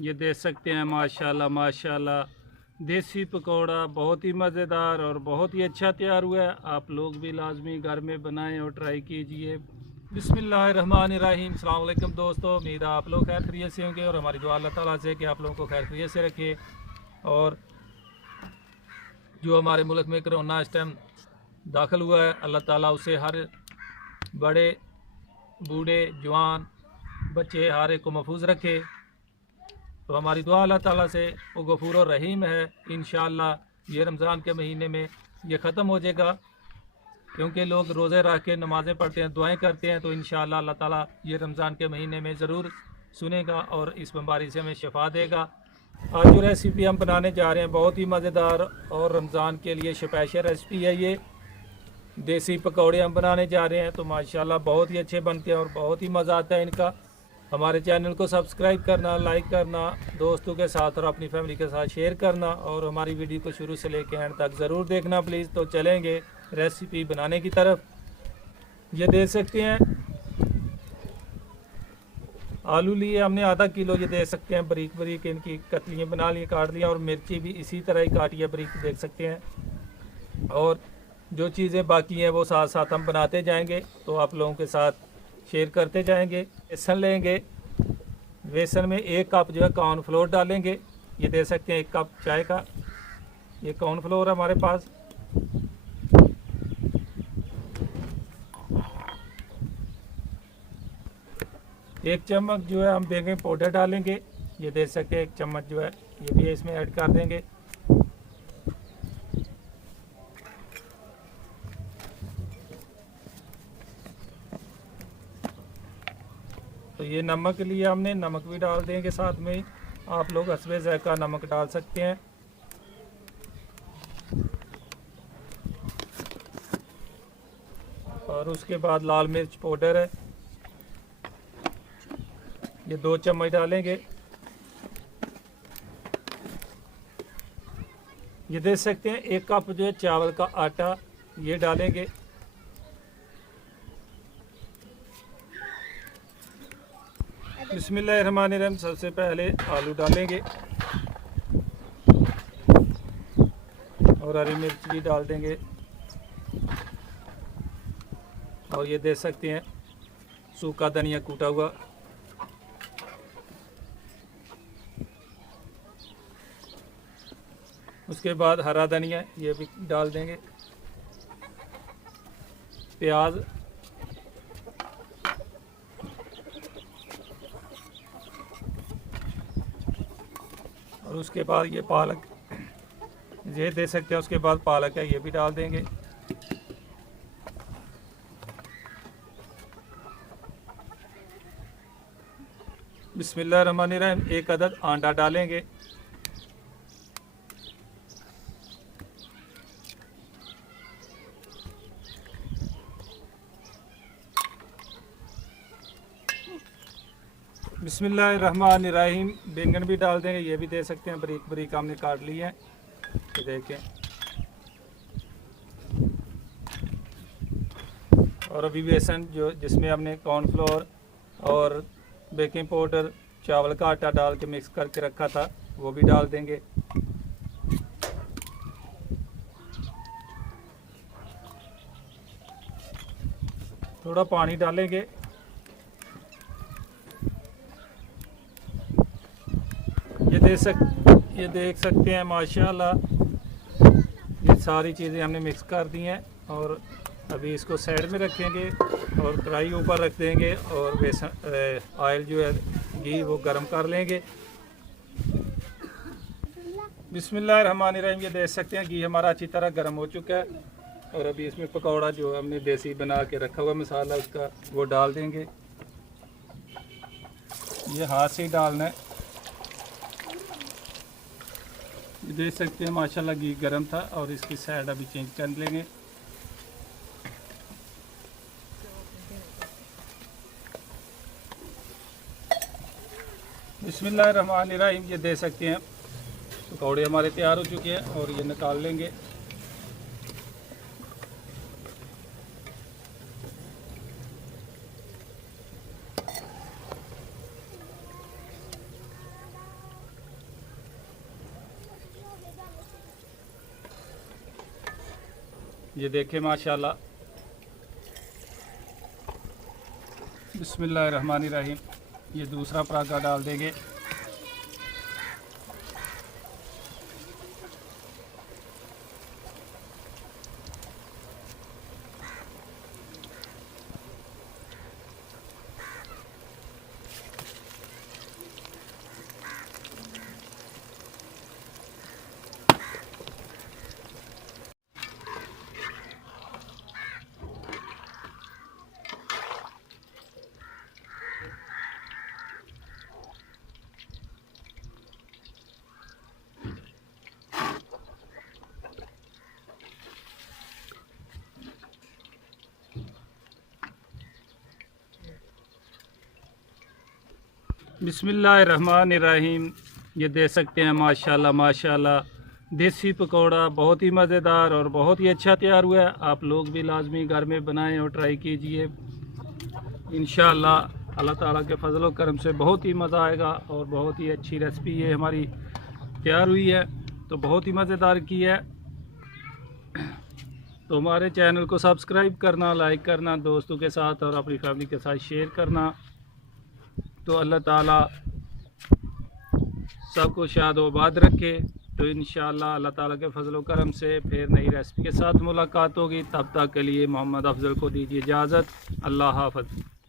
ये देख सकते हैं माशाल्लाह माशाल्लाह देसी पकौड़ा बहुत ही मज़ेदार और बहुत ही अच्छा तैयार हुआ है। आप लोग भी लाजमी घर में बनाएं और ट्राई कीजिए। बिस्मिल्लाहिर्रहमानिर्रहीम। अस्सलाम वालेकुम दोस्तों, उम्मीद है आप लोग खैर खैरियत से होंगे और हमारी दुआ अल्लाह ताला से कि आप लोगों को खैर खैरियत से रखे। और जो हमारे मुल्क में कोरोना इस टाइम दाखिल हुआ है, अल्लाह ताला उसे हर बड़े बूढ़े जवान बच्चे हर एक को महफूज रखे। तो हमारी दुआ अल्लाह ताला से वो गफूर और रहीम है। इंशाअल्लाह ये रमज़ान के महीने में ये ख़त्म हो जाएगा, क्योंकि लोग रोज़े रख के नमाज़ें पढ़ते हैं, दुआएं करते हैं। तो इंशाअल्लाह अल्लाह ताला ये रमज़ान के महीने में ज़रूर सुनेगा और इस बीमारी से हमें शिफा देगा। आज जो रेसिपी हम बनाने जा रहे हैं बहुत ही मज़ेदार और रमज़ान के लिए स्पेशल रेसिपी है। ये देसी पकौड़े हम बनाने जा रहे हैं, तो माशाल्लाह बहुत ही अच्छे बनते हैं और बहुत ही मज़ा आता है इनका। हमारे चैनल को सब्सक्राइब करना, लाइक करना, दोस्तों के साथ और अपनी फैमिली के साथ शेयर करना और हमारी वीडियो को शुरू से लेकर एंड तक ज़रूर देखना प्लीज़। तो चलेंगे रेसिपी बनाने की तरफ। ये देख सकते हैं आलू लिए हमने आधा किलो, ये देख सकते हैं बारीक बारीक इनकी कतलियाँ बना ली, काट लिया। और मिर्ची भी इसी तरह ही काटी है बारीक, देख सकते हैं। और जो चीज़ें बाकी हैं वो साथ साथ हम बनाते जाएंगे, तो आप लोगों के साथ शेयर करते जाएंगे। बेसन लेंगे, बेसन में 1 कप जो है कॉर्नफ्लोर डालेंगे। ये दे सकते हैं 1 कप चाय का ये कॉर्नफ्लोर है हमारे पास। एक चम्मच जो है हम बेकिंग पाउडर डालेंगे। ये दे सकते हैं 1 चम्मच जो है ये भी इसमें ऐड कर देंगे। तो ये नमक लिया हमने, नमक भी डाल देंगे साथ में ही। आप लोग हस्बे ज़ायका नमक डाल सकते हैं। और उसके बाद लाल मिर्च पाउडर है, ये 2 चम्मच डालेंगे। ये देख सकते हैं 1 कप जो है चावल का आटा ये डालेंगे। बिस्मिल्लाहिर्रहमानिर्रहीम। सबसे पहले आलू डालेंगे और हरी मिर्च भी डाल देंगे। और ये देख सकते हैं सूखा धनिया कूटा हुआ। उसके बाद हरा धनिया ये भी डाल देंगे। प्याज, और उसके बाद ये पालक ये दे सकते हैं। उसके बाद पालक है ये भी डाल देंगे। बिस्मिल्लाहिर्रहमानिर्रहीम। 1 अदद अंडा डालेंगे। बिस्मिल्लाहिर्रहमानिर्रहीम। बैंगन भी डाल देंगे, ये भी दे सकते हैं बारीक बारीक हमने काट लिए हैं, तो देखें। और अभी बेसन जो जिसमें हमने कॉर्नफ्लोर और बेकिंग पाउडर चावल का आटा डाल के मिक्स करके रखा था वो भी डाल देंगे। थोड़ा पानी डालेंगे। ये देख सकते हैं माशाल्लाह ये सारी चीज़ें हमने मिक्स कर दी हैं। और अभी इसको साइड में रखेंगे और कढ़ाई ऊपर रख देंगे और बेसन ऑयल जो है घी वो गर्म कर लेंगे। बिस्मिल्लाहिर्रहमानिर्रहीम। ये देख सकते हैं घी हमारा अच्छी तरह गर्म हो चुका है। और अभी इसमें पकौड़ा जो हमने देसी बना के रखा हुआ मसाला उसका वो डाल देंगे। ये हाथ से ही डालना है। ये देख सकते हैं माशाल्लाह घी गर्म था और इसकी साइड अभी चेंज कर लेंगे। बिस्मिल्लाहिर्रहमानिर्रहीम। ये देख सकते हैं पकौड़े हमारे तैयार हो चुके हैं और ये निकाल लेंगे। ये देखें माशाल्लाह। बिस्मिल्लाहिर्रहमानिर्रहीम। ये दूसरा पराठा डाल देंगे। बिस्मिल्लाहिर्रहमानिर्रहीम। ये दे सकते हैं माशाल्लाह माशाल्लाह। देसी पकौड़ा बहुत ही मज़ेदार और बहुत ही अच्छा तैयार हुआ है। आप लोग भी लाजमी घर में बनाएं और ट्राई कीजिए। इंशाअल्लाह अल्लाह ताला के फजल व करम से बहुत ही मज़ा आएगा और बहुत ही अच्छी रेसिपी ये हमारी तैयार हुई है, तो बहुत ही मज़ेदार की है। तो हमारे चैनल को सब्सक्राइब करना, लाइक करना, दोस्तों के साथ और अपनी फैमिली के साथ शेयर करना। तो अल्लाह ताला सबको शाद व आबाद रखे। तो इंशाअल्लाह अल्लाह ताला के फजल व करम से फिर नई रेसिपी के साथ मुलाकात होगी। तब तक के लिए मोहम्मद अफजल को दीजिए इजाज़त। अल्लाह हाफ़िज़।